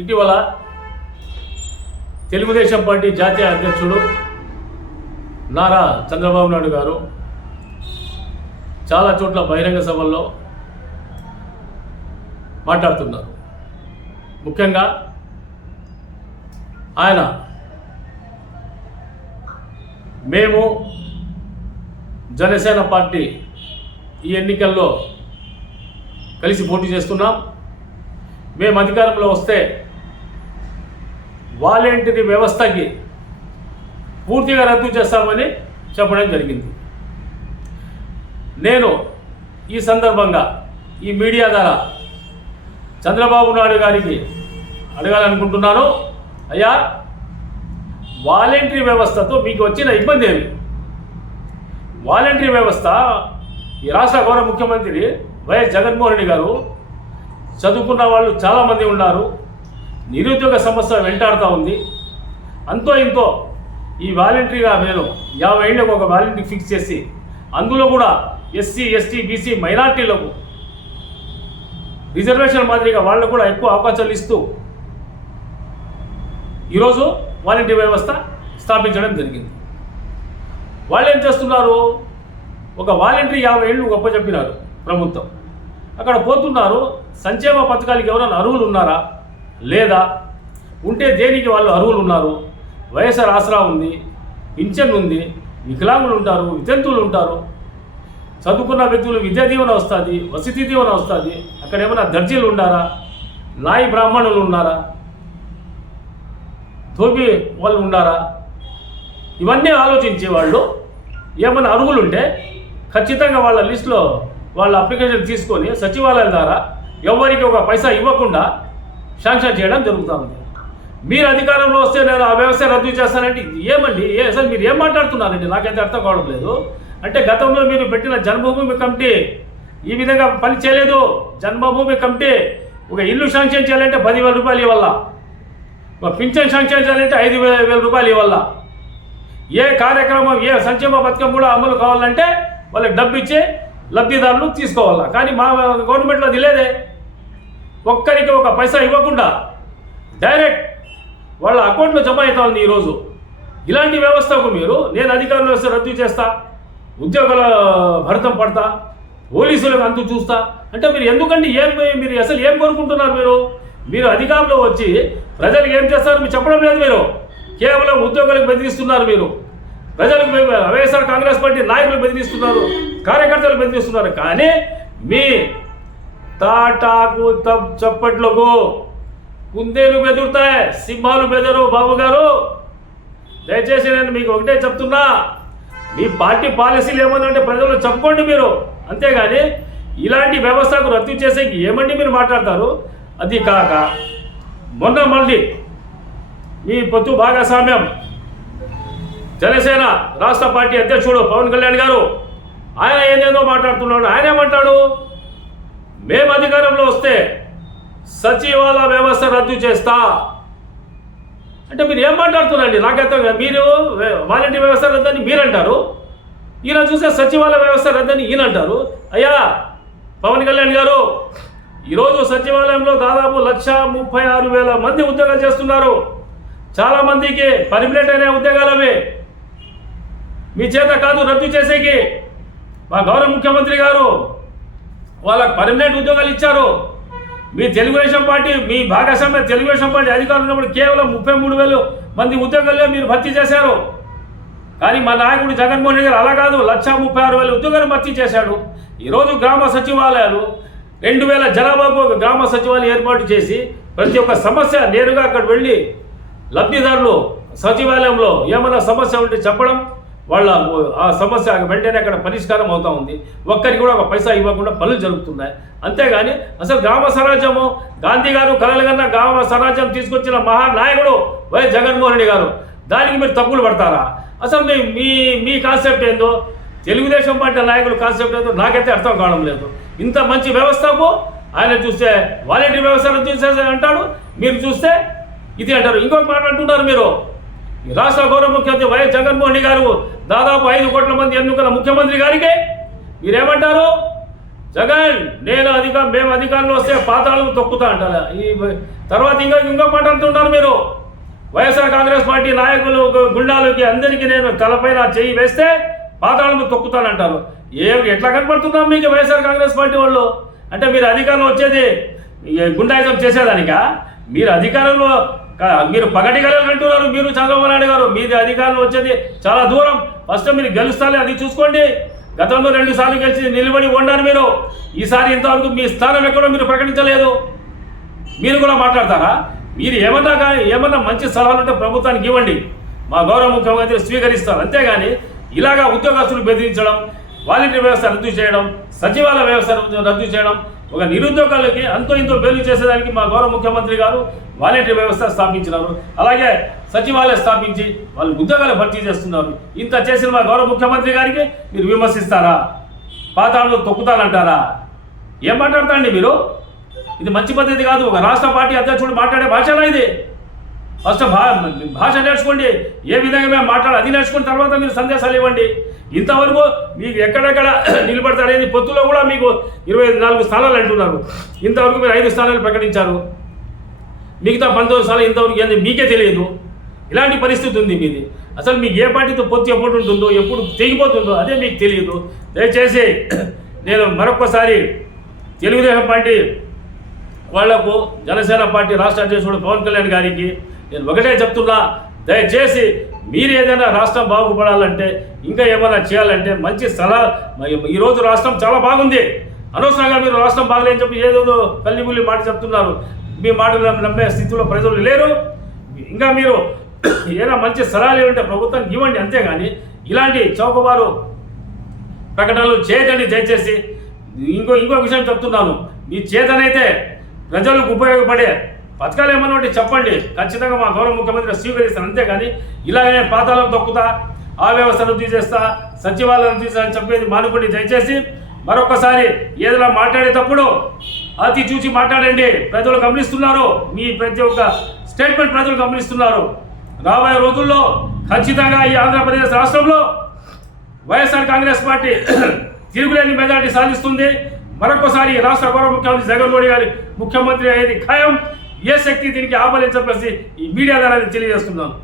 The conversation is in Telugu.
ఇటీవల తెలుగుదేశం పార్టీ జాతీయ అధ్యక్షుడు నారా చంద్రబాబు నాయుడు గారు చాలా చోట్ల బహిరంగ సభల్లో మాట్లాడుతున్నారు. ముఖ్యంగా ఆయన మేము జనసేన పార్టీ ఈ ఎన్నికల్లో కలిసి పోటీ చేస్తున్నాం. మేము అధికారంలో వస్తే వాలంటీర్ వ్యవస్థకి పూర్తిగా రద్దు చేస్తామని చెప్పడం జరిగింది. నేను ఈ సందర్భంగా ఈ మీడియా ద్వారా చంద్రబాబు నాయుడు గారికి అడగాలనుకుంటున్నాను. అయ్యా వాలంటరీ వ్యవస్థతో మీకు వచ్చిన ఇబ్బంది ఏమి? వాలంటరీ వ్యవస్థ ఈ రాష్ట్ర గౌరవ ముఖ్యమంత్రి వైఎస్ జగన్మోహన్ రెడ్డి గారు చదువుకున్న వాళ్ళు చాలామంది ఉన్నారు. నిరుద్యోగ సమస్య వెంటాడుతూ ఉంది. అంతో ఇంతో ఈ వాలంటరీగా నేను యాభై ఏళ్ళకు ఒక వాలంటరీ ఫిక్స్ చేసి అందులో కూడా ఎస్సీ ఎస్టీ బీసీ మైనార్టీలకు రిజర్వేషన్ మాదిరిగా వాళ్ళకు కూడా ఎక్కువ అవకాశాలు ఇస్తూ ఈరోజు వాలంటీ వ్యవస్థ స్థాపించడం జరిగింది. వాళ్ళు ఏం చేస్తున్నారు? ఒక వాలంటరీ యాభై ఏళ్ళు గొప్ప చెప్పినారు ప్రభుత్వం. అక్కడ పోతున్నారు. సంక్షేమ పథకాలకి ఎవరైనా అర్హులు ఉన్నారా? లేదా ఉంటే దేనికి వాళ్ళు అర్హులు ఉన్నారు వైఎస్ఆర్ ఆసరా ఉంది పింఛన్ ఉంది వికలాంగులు ఉంటారు వితంతువులు ఉంటారు. చదువుకున్న వ్యక్తులు విద్యా దీవెన వస్తుంది వసతి దీవెన వస్తుంది. అక్కడ ఏమైనా దర్జీలు ఉన్నారా నాయి బ్రాహ్మణులు ఉన్నారా? ధోబి వాళ్ళు ఉన్నారా? ఇవన్నీ ఆలోచించే వాళ్ళు ఏమైనా అర్హులు ఉంటే ఖచ్చితంగా వాళ్ళ లిస్టులో వాళ్ళ అప్లికేషన్ తీసుకొని సచివాలయం ద్వారా ఎవరికి ఒక పైసా ఇవ్వకుండా శాంక్షన్ చేయడం జరుగుతుంది మీరు అధికారంలో వస్తే నేను ఆ వ్యవస్థ రద్దు చేస్తానంటే ఏమండి? ఏ అసలు మీరు ఏం మాట్లాడుతున్నారండి? నాకైతే అర్థం కావడం లేదు. అంటే గతంలో మీరు పెట్టిన జన్మభూమి కమిటీ ఈ విధంగా పని చేయలేదు. జన్మభూమి కమిటీ ఒక ఇల్లు శాంక్షన్ చేయాలంటే పదివేల రూపాయలు ఇవ్వాలా. ఒక పింఛన్ శాంక్షన్ చేయాలంటే ఐదు వేల వేల రూపాయలు ఇవ్వాల. ఏ కార్యక్రమం ఏ సంక్షేమ పథకం కూడా అమలు కావాలంటే వాళ్ళకి డబ్బు ఇచ్చి లబ్ధిదారులు తీసుకోవాలా. కానీ మా గవర్నమెంట్లో అది లేదే. ఒక్కరికి ఒక పైసా ఇవ్వకుండా డైరెక్ట్ వాళ్ళ అకౌంట్లో జమ అవుతా ఉంది ఈరోజు ఇలాంటి వ్యవస్థకు మీరు నేను అధికారంలో వస్తే రద్దు చేస్తా ఉద్యోగాల భరతం పడతా పోలీసులకు అంతు చూస్తా. అంటే మీరు ఎందుకండి ఏం మీరు అసలు ఏం కోరుకుంటున్నారు మీరు? మీరు అధికారంలో వచ్చి ప్రజలకు ఏం చేస్తారు? మీరు చెప్పడం లేదు మీరు. కేవలం ఉద్యోగాలకు బెదిరిస్తున్నారు మీరు. ప్రజలకు మేము వైఎస్ఆర్ కాంగ్రెస్ పార్టీ నాయకులు బెదిరిస్తున్నారు కార్యకర్తలు బెదిరిస్తున్నారు. కానీ మీ తాటాకు తప్ చప్పట్లకు కుందేలు బెదురుతాయి సింహాలు బెదరు బాబు గారు. దయచేసి నేను మీకు ఒకటే చెప్తున్నా మీ పార్టీ పాలసీలు ఏమన్నా అంటే ప్రజలు చెప్పుకోండి మీరు. అంతేగాని ఇలాంటి వ్యవస్థకు రద్దు చేసేకి ఏమండి మీరు మాట్లాడతారు? అది కాక మొన్న మళ్ళీ మీ పొత్తు భాగస్వామ్యం జనసేన రాష్ట్ర పార్టీ అధ్యక్షుడు పవన్ కళ్యాణ్ గారు ఆయన ఏదేదో మాట్లాడుతున్నాడు. ఆయన ఏమంటాడు? మేము అధికారంలో వస్తే సచివాలయ వ్యవస్థ రద్దు చేస్తా. అంటే మీరు ఏం మాట్లాడుతున్నారండి? నాకైతే మీరు వాలంటీర్ వ్యవస్థ రద్దని మీరు అంటారు ఈయన చూసే సచివాలయ వ్యవస్థ రద్దని ఈయన అంటారు అయ్యా పవన్ కళ్యాణ్ గారు ఈరోజు సచివాలయంలో దాదాపు లక్ష ముప్పై ఆరు వేల మంది ఉద్యోగాలు చేస్తున్నారు. చాలామందికి పర్మినెంట్ అనే ఉద్యోగాలు అవి మీ చేత కాదు రద్దు చేసేకి. మా గౌరవ ముఖ్యమంత్రి గారు వాళ్ళకి పర్మనెంట్ ఉద్యోగాలు ఇచ్చారు. మీ తెలుగుదేశం పార్టీ మీ భాగస్వామ్య తెలుగుదేశం పార్టీ అధికారులు ఉన్నప్పుడు కేవలం ముప్పై మూడు వేలు మంది ఉద్యోగాల్లో మీరు భర్తీ చేశారు. కానీ మా నాయకుడు జగన్మోహన్ రెడ్డి గారు అలా కాదు లక్ష ముప్పై ఆరు వేల ఉద్యోగాలు భర్తీ చేశాడు. ఈరోజు గ్రామ సచివాలయాలు రెండు వేల జనాభాకు ఒక గ్రామ సచివాలయం ఏర్పాటు చేసి ప్రతి ఒక్క సమస్య నేరుగా అక్కడ వెళ్ళి లబ్ధిదారులు సచివాలయంలో ఏమైనా సమస్య ఉంటే చెప్పడం వాళ్ళ ఆ సమస్య వెంటనే అక్కడ పరిష్కారం అవుతా ఉంది. ఒక్కరికి కూడా ఒక పైసా ఇవ్వకుండా పనులు జరుగుతున్నాయి. అంతేగాని అసలు గ్రామ స్వరాజ్యము గాంధీ గారు కలలుగన్న గ్రామ స్వరాజ్యం తీసుకొచ్చిన మహానాయకుడు వైఎస్ జగన్మోహన్ రెడ్డి గారు దానికి మీరు తప్పులు పడతారా? అసలు మీ మీ మీ కాన్సెప్ట్ ఏందో? తెలుగుదేశం పార్టీ నాయకుల కాన్సెప్ట్ ఏందో నాకైతే అర్థం కావడం లేదు. ఇంత మంచి వ్యవస్థకు ఆయన చూస్తే వాలంటీర్ వ్యవస్థను చూసే అంటాడు. మీరు చూస్తే ఇది అంటారు. ఇంకొక మాట అంటున్నారు మీరు. రాష్ట్ర గౌరవ ముఖ్యమంత్రి వైఎస్ జగన్మోహన్ రెడ్డి గారు దాదాపు ఐదు కోట్ల మంది ఎన్నుకున్న ముఖ్యమంత్రి గారికి మీరేమంటారు? జగన్ నేను అధికారం మేము అధికారంలో వస్తే పాతాళం తొక్కుతా అంటారా. ఈ తర్వాత ఇంకా ఇంకో మాట్లాడుతుంటారు మీరు. వైఎస్ఆర్ కాంగ్రెస్ పార్టీ నాయకులు గుండాలకి అందరికీ నేను తలపైన చేయి వేస్తే పాతాళము తొక్కుతానంటారు ఏ ఎట్లా కనపడుతున్నాం మీకు వైఎస్ఆర్ కాంగ్రెస్ పార్టీ వాళ్ళు? అంటే మీరు అధికారంలో వచ్చేది గుండాయిజం చేసేదానికా? మీరు అధికారంలో మీరు పగటి అంటున్నారు మీరు చంద్రబాబు నాయుడు గారు. మీది అధికారం వచ్చేది చాలా దూరం. ఫస్ట్ మీరు గెలుస్తారే అది చూసుకోండి. గతంలో రెండు సార్లు గెలిచి నిలబడి ఉండాలి మీరు. ఈసారి ఇంతవరకు మీ స్థానం ఎక్కడో మీరు ప్రకటించలేదు. మీరు కూడా మాట్లాడతారా? మీరు ఏమన్నా కానీ ఏమన్నా మంచి సలహాలు ఉంటే ప్రభుత్వానికి ఇవ్వండి. మా గౌరవ ముఖ్యమంత్రి స్వీకరిస్తారు. అంతేగాని ఇలాగా ఉద్యోగస్తులు బెదిరించడం వాలంటీర్ వ్యవస్థ రద్దు చేయడం సచివాలయ వ్యవస్థ రద్దు- చేయడం ఒక నిరుద్యోగాలకి అంతో ఇంతో బెయిల్ చేసేదానికి మా గౌరవ ముఖ్యమంత్రి గారు వాలంటీర్ వ్యవస్థ స్థాపించినారు. అలాగే సచివాలయం స్థాపించి వాళ్ళు ఉద్యోగాలు భర్తీ చేస్తున్నారు. ఇంత చేసిన మా గౌరవ ముఖ్యమంత్రి గారికి మీరు విమర్శిస్తారా? పాతాళంలో తొక్కుతానంటారా? ఏం మాట్లాడతాండి మీరు? ఇది మంచి పద్ధతి కాదు. ఒక రాష్ట్ర పార్టీ అధ్యక్షుడు మాట్లాడే భాషనా ఇది. ఫస్ట్ భా భాష నేర్చుకోండి. ఏ విధంగా మేము మాట్లాడాలి అది నేర్చుకున్న తర్వాత మీరు సందేశాలు ఇవ్వండి. ఇంతవరకు మీకు ఎక్కడెక్కడ నిలబడతారనేది పొత్తులో కూడా మీకు ఇరవై నాలుగు స్థానాలు అంటున్నారు. ఇంతవరకు మీరు ఐదు స్థానాలు ప్రకటించారు. మిగతా పంతొమ్మిది స్థానాలు ఇంతవరకు ఏంది మీకే తెలియదు. ఇలాంటి పరిస్థితి ఉంది మీది. అసలు మీకు ఏ పార్టీతో పొత్తు ఎప్పుడు ఉంటుందో ఎప్పుడు తెగిపోతుందో అదే మీకు తెలియదు. దయచేసి నేను మరొకసారి తెలుగుదేశం పార్టీ వాళ్ళకు జనసేన పార్టీ రాష్ట్ర అధ్యక్షుడు పవన్ కళ్యాణ్ గారికి నేను ఒకటే చెప్తున్నా. దయచేసి మీరు ఏదైనా రాష్ట్రం బాగుపడాలంటే ఇంకా ఏమైనా చేయాలంటే మంచి సలహా ఈరోజు రాష్ట్రం చాలా బాగుంది. అనవసరంగా మీరు రాష్ట్రం బాగలేని చెప్పి ఏదో కల్లిబుల్లి మాట చెప్తున్నారు. మీ మాటలు నమ్మే స్థితిలో ప్రజలు లేరు. ఇంకా మీరు ఏదైనా మంచి సలహాలు ఏమంటే ప్రభుత్వానికి ఇవ్వండి అంతేగాని ఇలాంటి చౌకబారు ప్రకటనలు చేయకండి దయచేసి. ఇంకో ఇంకో విషయం చెప్తున్నాను. మీ చేతనైతే ప్రజలకు ఉపయోగపడే పథకాలు ఏమన్నా ఉంటే చెప్పండి. ఖచ్చితంగా మా గౌరవ ముఖ్యమంత్రి స్వీకరిస్తాను అంతేగాని ఇలాగనే పాతాళం తొక్కుతా ఆ వ్యవస్థను తీసేస్తా సచివాలయం రద్దు అని చెప్పేది మానుకోండి. దయచేసి మరొకసారి ఏదైనా మాట్లాడేటప్పుడు అతి చూసి మాట్లాడండి. ప్రజలు గమనిస్తున్నారు. మీ ప్రతి ఒక్క స్టేట్మెంట్ ప్రజలు గమనిస్తున్నారు. రాబోయే రోజుల్లో ఖచ్చితంగా ఈ ఆంధ్రప్రదేశ్ రాష్ట్రంలో వైఎస్ఆర్ కాంగ్రెస్ పార్టీ తిరుగులేని మెజార్టీ సాధిస్తుంది. మరొకసారి రాష్ట్ర గౌరవ ముఖ్యమంత్రి జగన్మోహన్ గారి ముఖ్యమంత్రి అయ్యేది ఖాయం. ఏ శక్తి దీనికి ఆపలేని ఈ మీడియా ద్వారా తెలియజేస్తున్నాను.